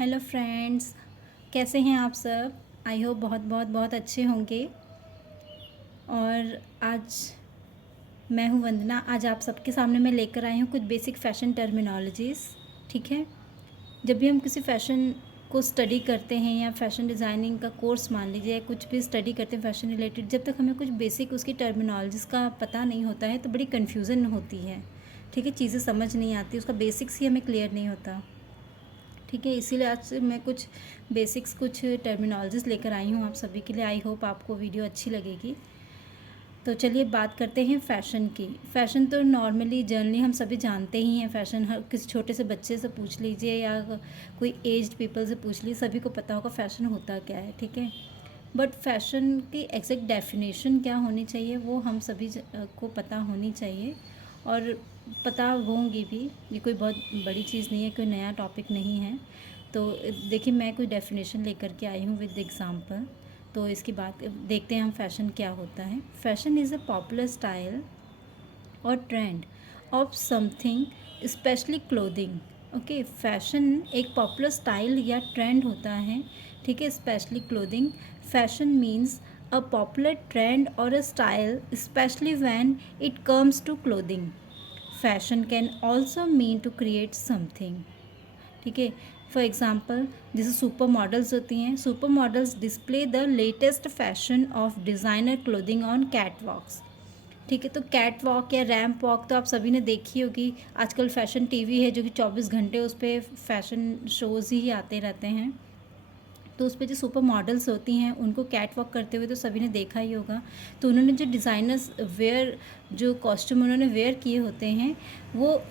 Hello friends, कैसे हैं आप सब। आई होप बहुत बहुत बहुत अच्छे होंगे। और आज मैं हूं वंदना। आज आप सबके सामने मैं लेकर आई हूं कुछ बेसिक फ़ैशन टर्मिनोलॉजीज़। ठीक है, जब भी हम किसी फ़ैशन को स्टडी करते हैं या फ़ैशन डिज़ाइनिंग का कोर्स मान लीजिए या कुछ भी स्टडी करते हैं फ़ैशन रिलेटेड, जब तक हमें कुछ बेसिक उसकी टर्मिनोलॉजीज़ का पता नहीं होता है तो बड़ी कन्फ्यूज़न होती है। ठीक है, चीज़ें समझ नहीं आती, उसका बेसिक्स ही हमें क्लियर नहीं होता। ठीक है, इसीलिए आज से मैं कुछ बेसिक्स कुछ टर्मिनोलॉजीज़ लेकर आई हूँ आप सभी के लिए। आई होप आपको वीडियो अच्छी लगेगी। तो चलिए बात करते हैं फ़ैशन की। फ़ैशन तो नॉर्मली जनरली हम सभी जानते ही हैं। फ़ैशन हर किसी छोटे से बच्चे से पूछ लीजिए या कोई एज्ड पीपल से पूछ लीजिए, सभी को पता होगा फ़ैशन होता क्या है। ठीक है, बट फ़ैशन की एग्जैक्ट डेफिनेशन क्या होनी चाहिए वो हम सभी को पता होनी चाहिए और पता होंगी भी। ये कोई बहुत बड़ी चीज़ नहीं है, कोई नया टॉपिक नहीं है। तो देखिए, मैं कोई डेफिनेशन लेकर के आई हूँ विद एग्जांपल। तो इसकी बात देखते हैं हम, फ़ैशन क्या होता है। Fashion is a popular style और trend of something, especially clothing. Okay, fashion एक पॉपुलर स्टाइल या ट्रेंड होता है। ठीक है, especially clothing. Fashion means a popular trend और a style, especially when it comes to clothing. Fashion can also mean to create something. ठीक है, for example जैसे सुपर मॉडल्स होती हैं, supermodels display the latest fashion of designer clothing on cat वॉक्स। ठीक है, तो cat walk या ramp walk तो आप सभी ने देखी होगी। आजकल फ़ैशन टीवी है जो कि 24 घंटे उस पर फ़ैशन शोज़ ही आते रहते हैं। तो उस पर जो सुपर मॉडल्स होती हैं उनको कैट वॉक करते हुए तो सभी ने देखा ही होगा। तो उन्होंने जो डिज़ाइनर्स वेयर, जो कॉस्ट्यूम उन्होंने वेयर किए होते हैं वो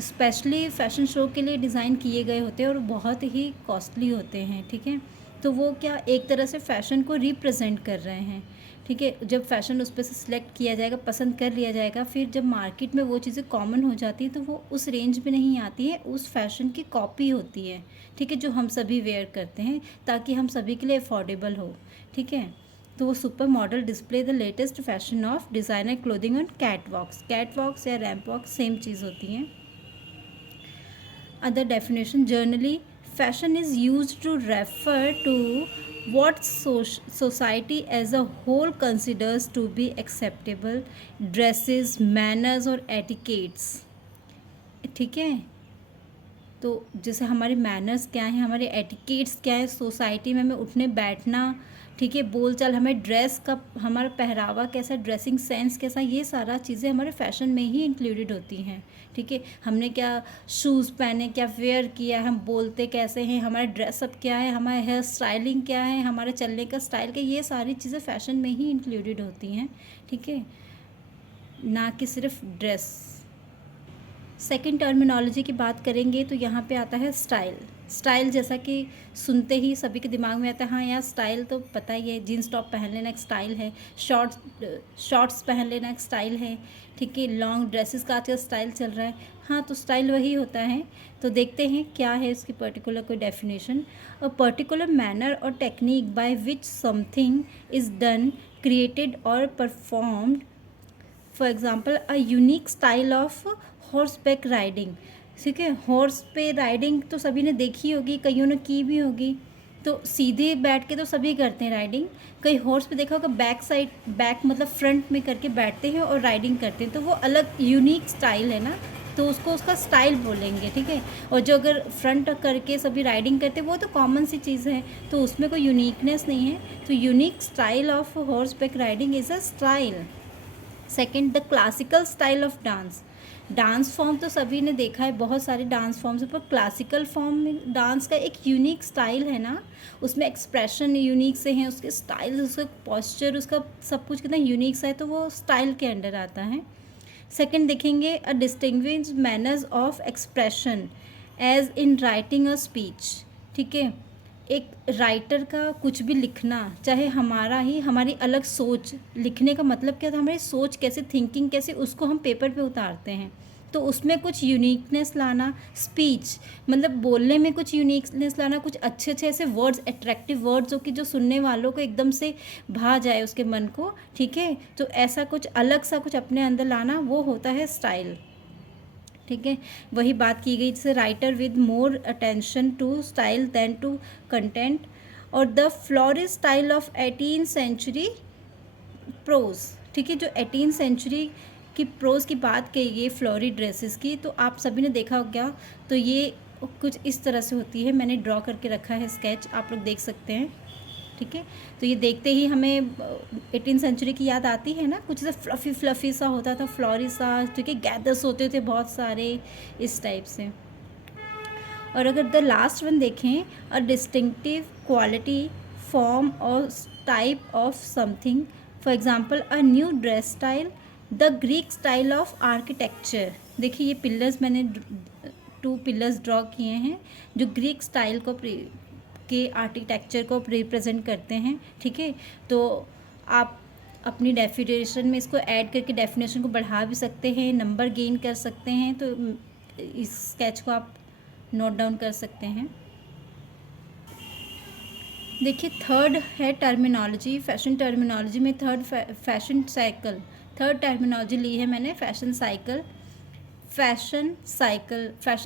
स्पेशली फ़ैशन शो के लिए डिज़ाइन किए गए होते हैं और बहुत ही कॉस्टली होते हैं। ठीक है, तो वो क्या एक तरह से फ़ैशन को रिप्रेजेंट कर रहे हैं। ठीक है, जब फ़ैशन उस पर से सिलेक्ट किया जाएगा, पसंद कर लिया जाएगा, फिर जब मार्केट में वो चीज़ें कॉमन हो जाती है तो वो उस रेंज में नहीं आती है, उस फ़ैशन की कॉपी होती है। ठीक है, जो हम सभी वेयर करते हैं ताकि हम सभी के लिए अफोर्डेबल हो। ठीक है, तो वो supermodel display the latest fashion of designer clothing on catwalks या रैम्प वॉक सेम चीज़ होती हैं। Other definition, generally fashion is used to refer to what society as a whole considers to be acceptable dresses, manners और etiquettes। ठीक है, तो जैसे हमारे manners क्या हैं, हमारे एटिकेट्स क्या है सोसाइटी में, हमें उठने बैठना, ठीक है, बोलचाल, हमें ड्रेस का, हमारा पहरावा कैसा, ड्रेसिंग सेंस कैसा, ये सारा चीज़ें हमारे फैशन में ही इंक्लूडेड होती हैं। ठीक है, हमने क्या शूज़ पहने, क्या वेयर किया, हम बोलते कैसे हैं, हमारा ड्रेसअप क्या है, हमारा हेयर स्टाइलिंग क्या है, हमारे चलने का स्टाइल क्या, ये सारी चीज़ें फ़ैशन में ही इंक्लूडेड होती हैं। ठीक है, ना कि सिर्फ ड्रेस। सेकंड टर्मिनोलॉजी की बात करेंगे तो यहाँ पे आता है स्टाइल। स्टाइल जैसा कि सुनते ही सभी के दिमाग में आता है, हाँ यार स्टाइल तो पता ही है, जीन्स टॉप पहन लेना एक स्टाइल है, शॉर्ट्स पहन लेना एक स्टाइल है। ठीक है, लॉन्ग ड्रेसेस का आजकल स्टाइल चल रहा है। हाँ, तो स्टाइल वही होता है। तो देखते हैं क्या है इसकी पर्टिकुलर कोई डेफिनेशन। अ पर्टिकुलर मैनर और technique by which something is done, created और performed. For example a unique style of horseback riding. ठीक है, हॉर्स पे राइडिंग तो सभी ने देखी होगी, कईयों ने की भी होगी। तो सीधे बैठ के तो सभी करते हैं राइडिंग, कई हॉर्स पे देखा होगा बैक साइड, बैक मतलब फ्रंट में करके बैठते हैं और राइडिंग करते हैं, तो वो अलग यूनिक स्टाइल है ना, तो उसको उसका स्टाइल बोलेंगे। ठीक है, और जो अगर फ्रंट करके सभी राइडिंग करते हैं वो तो कॉमन सी चीज़ है, तो उसमें कोई यूनिकनेस नहीं है। तो unique style of horseback riding is a style. Second, the classical style of dance. Dance form तो सभी ने देखा है, बहुत सारे डांस फॉर्म्स है, पर क्लासिकल फॉर्म में डांस का एक यूनिक स्टाइल है ना, उसमें एक्सप्रेशन यूनिक से हैं, उसके स्टाइल, उसका पॉस्चर, उसका सब कुछ कितना यूनिक सा है, तो वो स्टाइल के अंडर आता है। सेकेंड देखेंगे, a distinguished manners of expression as in writing a speech. ठीक है, एक राइटर का कुछ भी लिखना, चाहे हमारी अलग सोच, लिखने का मतलब क्या था, हमारी सोच कैसे, थिंकिंग कैसे, उसको हम पेपर पे उतारते हैं, तो उसमें कुछ यूनिकनेस लाना। स्पीच मतलब बोलने में कुछ यूनिकनेस लाना, कुछ अच्छे अच्छे ऐसे वर्ड्स, अट्रैक्टिव वर्ड्स हो कि जो सुनने वालों को एकदम से भा जाए उसके मन को। ठीक है, तो ऐसा कुछ अलग सा कुछ अपने अंदर लाना, वो होता है स्टाइल। ठीक है। वही बात की गई जैसे writer with more attention to style than to content, और the florist style of 18th century prose, ठीक है। जो 18th सेंचुरी की प्रोज की बात कही गई फ्लोरी ड्रेसेस की, तो आप सभी ने देखा होगा। तो ये कुछ इस तरह से होती है, मैंने ड्रॉ करके रखा है स्केच, आप लोग देख सकते हैं, ठीक है। तो ये देखते ही हमें 18th सेंचुरी की याद आती है ना, कुछ ऐसा फ्लफ़ी फ्लफ़ी सा होता था, फ्लोरी सा, ठीक है, गैदर्स होते थे बहुत सारे, इस टाइप से। और अगर द लास्ट वन देखें, अ डिस्टिंक्टिव क्वालिटी फॉर्म और type of something, for example a new dress style, the Greek style of architecture. देखिए ये पिलर्स मैंने 2 पिलर्स ड्रॉ किए हैं जो ग्रीक स्टाइल को के आर्किटेक्चर को रिप्रेजेंट करते हैं, ठीक है। तो आप अपनी डेफिनेशन में इसको ऐड करके डेफिनेशन को बढ़ा भी सकते हैं, नंबर गेन कर सकते हैं। तो इस स्केच को आप नोट डाउन कर सकते हैं। देखिए थर्ड है टर्मिनोलॉजी, फैशन टर्मिनोलॉजी में third fashion cycle, third terminology ली है मैंने, फैशन साइकिल। फैशन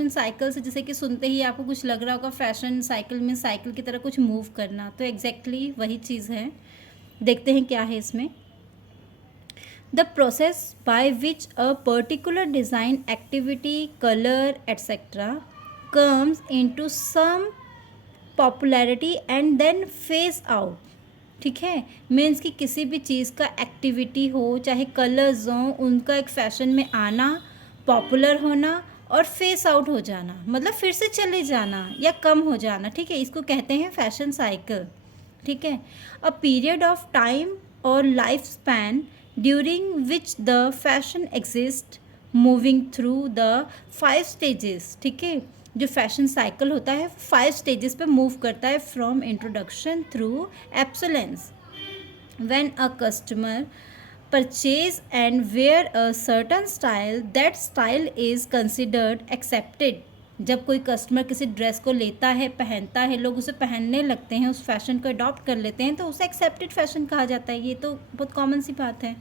साइकिल से जैसे कि सुनते ही आपको कुछ लग रहा होगा फैशन साइकिल में साइकिल की तरह कुछ मूव करना, तो एग्जैक्टली वही चीज़ है। देखते हैं क्या है इसमें। The process by which a particular design activity colour etcetera comes into some popularity and then phase out, ठीक है। मीन्स कि किसी भी चीज़ का एक्टिविटी हो, चाहे कलर्स हों, उनका एक फैशन में आना, पॉपुलर होना और फेस आउट हो जाना, मतलब फिर से चले जाना या कम हो जाना, ठीक है। इसको कहते हैं फैशन साइकिल, ठीक है। अ पीरियड ऑफ टाइम और life span during which the fashion exist moving through the 5 stages, ठीक है। जो फैशन साइकिल होता है 5 स्टेजेस पे मूव करता है, from introduction through obsolescence, when a customer purchase and wear a certain style, that style is considered accepted। जब कोई कस्टमर किसी ड्रेस को लेता है, पहनता है, लोग उसे पहनने लगते हैं, उस फैशन को अडॉप्ट कर लेते हैं, तो उसे एक्सेप्टेड फैशन कहा जाता है। ये तो बहुत कॉमन सी बात है।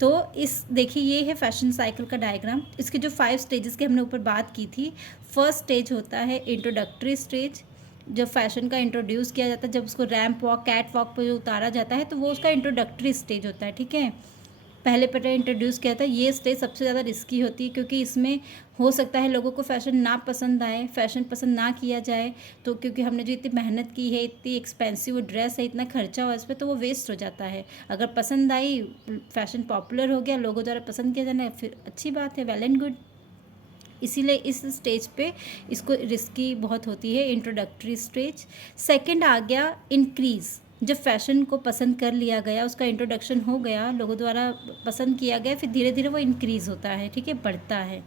तो इस देखिए ये है फैशन साइकिल का डायग्राम। इसके जो 5 स्टेजेस की हमने ऊपर बात की थी, फर्स्ट स्टेज होता है इंट्रोडक्टरी स्टेज, जब फैशन का इंट्रोड्यूस किया जाता है, जब उसको रैम्प वॉक, कैट वॉक पर जो उतारा जाता है, तो वो उसका इंट्रोडक्टरी स्टेज होता है, ठीक है। पहले पहले इंट्रोड्यूस किया था। ये स्टेज सबसे ज़्यादा रिस्की होती है, क्योंकि इसमें हो सकता है लोगों को फैशन ना पसंद आए, फैशन पसंद ना किया जाए, तो क्योंकि हमने जो इतनी मेहनत की है, इतनी एक्सपेंसिव ड्रेस है, इतना खर्चा हुआ इस पर, तो वो वेस्ट हो जाता है। अगर पसंद आई, फैशन पॉपुलर हो गया, लोगों द्वारा पसंद किया जाना, फिर अच्छी बात है, वेल एंड गुड। इसीलिए इस स्टेज पे इसको रिस्की बहुत होती है, इंट्रोडक्टरी स्टेज। सेकंड आ गया इंक्रीज़, जब फैशन को पसंद कर लिया गया, उसका इंट्रोडक्शन हो गया, लोगों द्वारा पसंद किया गया, फिर धीरे धीरे वो इंक्रीज़ होता है, ठीक है, बढ़ता है,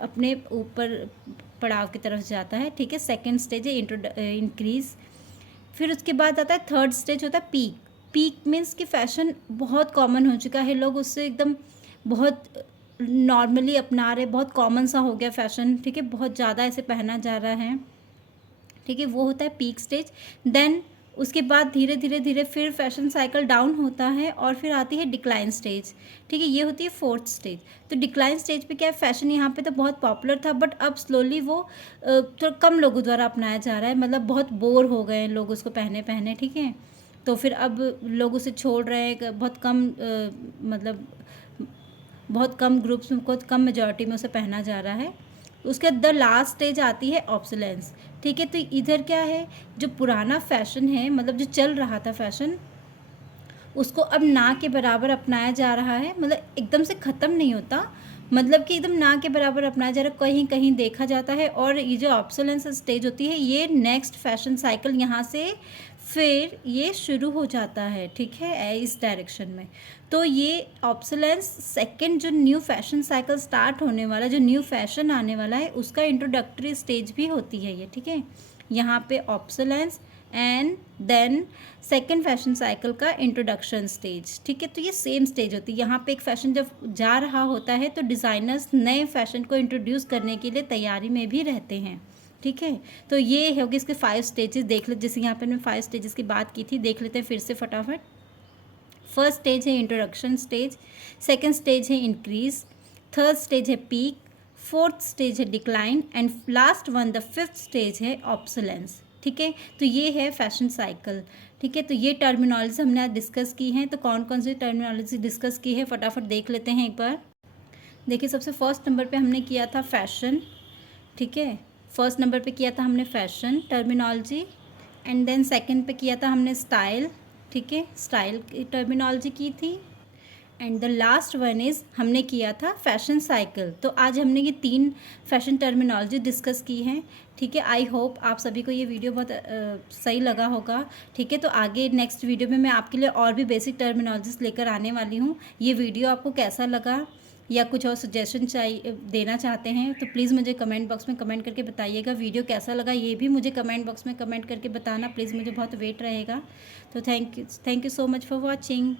अपने ऊपर पड़ाव की तरफ जाता है, ठीक है। सेकंड स्टेज है इंक्रीज़। फिर उसके बाद आता है थर्ड स्टेज होता है पीक। पीक मीन्स कि फ़ैशन बहुत कॉमन हो चुका है, लोग उससे एकदम बहुत नॉर्मली अपना रहे, बहुत कॉमन सा हो गया फ़ैशन, ठीक है, बहुत ज़्यादा ऐसे पहना जा रहा है, ठीक है, वो होता है पीक स्टेज। देन उसके बाद धीरे धीरे धीरे फिर फैशन साइकिल डाउन होता है और फिर आती है डिक्लाइन स्टेज, ठीक है, ये होती है फोर्थ स्टेज। तो डिक्लाइन स्टेज पे क्या है, फैशन यहाँ पे तो बहुत पॉपुलर था, बट अब स्लोली वो थोड़ा कम लोगों द्वारा अपनाया जा रहा है, मतलब बहुत बोर हो गए हैं लोग उसको पहने पहने, ठीक है। तो फिर अब लोग उसे छोड़ रहे हैं, बहुत कम मतलब बहुत कम ग्रुप्स में, बहुत कम मेजॉरिटी में उसे पहना जा रहा है। उसके द लास्ट स्टेज आती है ऑब्सोलेंस, ठीक है। तो इधर क्या है, जो पुराना फैशन है, मतलब जो चल रहा था फैशन, उसको अब ना के बराबर अपनाया जा रहा है, मतलब एकदम से ख़त्म नहीं होता, मतलब कि एकदम ना के बराबर अपनाया जा रहा है, कहीं कहीं देखा जाता है। और ये जो ऑब्सोलेंस स्टेज होती है, ये नेक्स्ट फैशन साइकिल यहाँ से फिर ये शुरू हो जाता है, ठीक है, इस डायरेक्शन में। तो ये ऑब्सोलेंस सेकंड जो न्यू फैशन साइकिल स्टार्ट होने वाला, जो न्यू फैशन आने वाला है, उसका इंट्रोडक्टरी स्टेज भी होती है ये, ठीक है। यहाँ पे obsolescence and then second fashion cycle का इंट्रोडक्शन स्टेज, ठीक है। तो ये सेम स्टेज होती है। यहाँ पे एक फैशन जब जा रहा होता है, तो डिज़ाइनर्स नए फैशन को इंट्रोड्यूस करने के लिए तैयारी में भी रहते हैं, ठीक है। तो ये होगी इसके 5 स्टेजेस, देख ले, जैसे यहाँ पे मैंने 5 स्टेजेस की बात की थी, देख लेते हैं फिर से फटाफट। फर्स्ट स्टेज है इंट्रोडक्शन स्टेज, सेकेंड स्टेज है इंक्रीज, थर्ड स्टेज है पीक, फोर्थ स्टेज है decline and last one the fifth stage है ऑब्सोलेंस। ठीक है, तो ये है फैशन साइकिल। ठीक है, तो ये टर्मिनोलॉजी हमने आज डिस्कस की हैं। तो कौन कौन सी टर्मिनोलॉजी डिस्कस की है फटाफट देख लेते हैं एक बार। देखिए, सबसे फर्स्ट नंबर पे हमने किया था फैशन। ठीक है, फर्स्ट नंबर पे किया था हमने fashion terminology, and then second पे किया था हमने स्टाइल। ठीक है, स्टाइल की टर्मिनोलॉजी की थी, and the last one is हमने किया था फैशन साइकिल। तो आज हमने ये 3 फैशन टर्मिनोलॉजी डिस्कस की हैं। ठीक है, आई होप आप सभी को ये वीडियो बहुत सही लगा होगा। ठीक है, तो आगे नेक्स्ट वीडियो में मैं आपके लिए और भी बेसिक टर्मिनोलॉजीज लेकर आने वाली हूँ। ये वीडियो आपको कैसा लगा या कुछ और सजेशन चाहिए देना चाहते हैं तो प्लीज़ मुझे कमेंट बॉक्स में कमेंट करके बताइएगा। वीडियो कैसा लगा ये भी मुझे कमेंट बॉक्स में कमेंट करके बताना प्लीज़, मुझे बहुत वेट रहेगा। तो thank you so much for watching.